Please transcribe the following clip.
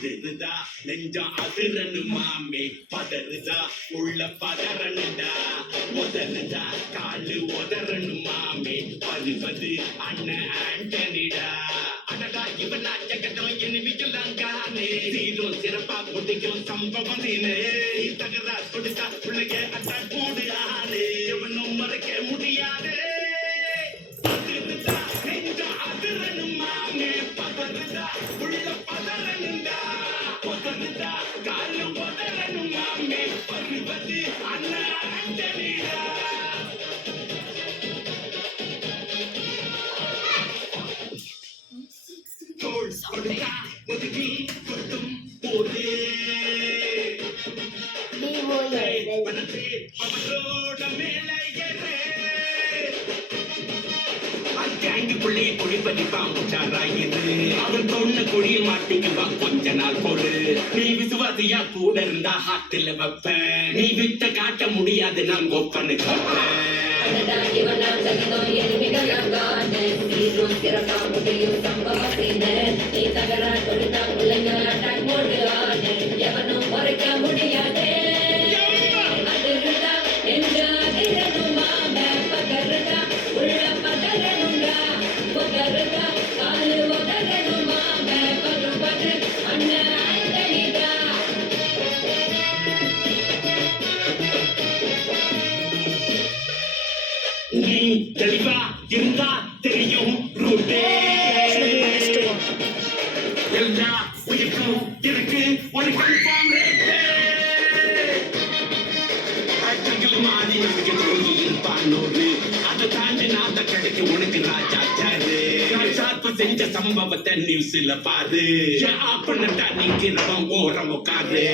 அதுதா நெஞ்சம் அதிரனு மாமே பதறுதா உள்ள பதறனுடா உதறுதா காலு உதறனு மாமே பருவது அண்ணன் ஆண்டனிடா அடடா இவனா ஜகதம் எனிமிக்கலாம் காணே சீரும் சிறப்பா முடிக்கும் சம்பவம் நீனே தகரா கொடுத்தா பிள்ளைய அட்டாக் போடு ஆனே எவனும் மறைக்க முடியாது அதுதா நெஞ்சம் அதிரனு மாமே பதறுதா உள்ள பதறனுடா உதறுதா காலு உதறனு மாமே பருவது அண்ணன் ஆண்டனிடா தோள் கொடுத்தா ஒதுக்கி கொட்டும் போதே மனசே அவளோட மேல ஏறே அங்கேங்குள்ளே குடிப்பதிப்பான் உச்சாராயிரு அவன் தொண்ண கொடிய மாட்டிக்குவான் கொஞ்ச நாள் போடு நீ விசுவாசியா கூட இருந்தா ஹாட்டில் வைப்பேன் நீ விட்ட காட்ட முடியாது நான் ஒப்பனு காப்பேன் எவனும் மறைக்க முடியாதே நீ தெளிவா இருந்தா தெரியும் ரூட்டே எல்லா உயிர்க்கும் இருக்கு ஒரு கன்ஃபார்ம் ரேட்டே ஆக்டர்கள் மாறி நமக்கு தோல்வியின் பானோரு அதை தாண்டி நாத்த கிடைக்க உனக்கு ராஜா சாரு சாப்பு செஞ்ச சம்பவத்தை நியூஸ்ல பாரு அப்பனட்டா நிக்கிறவன் ஓரம் உட்காரு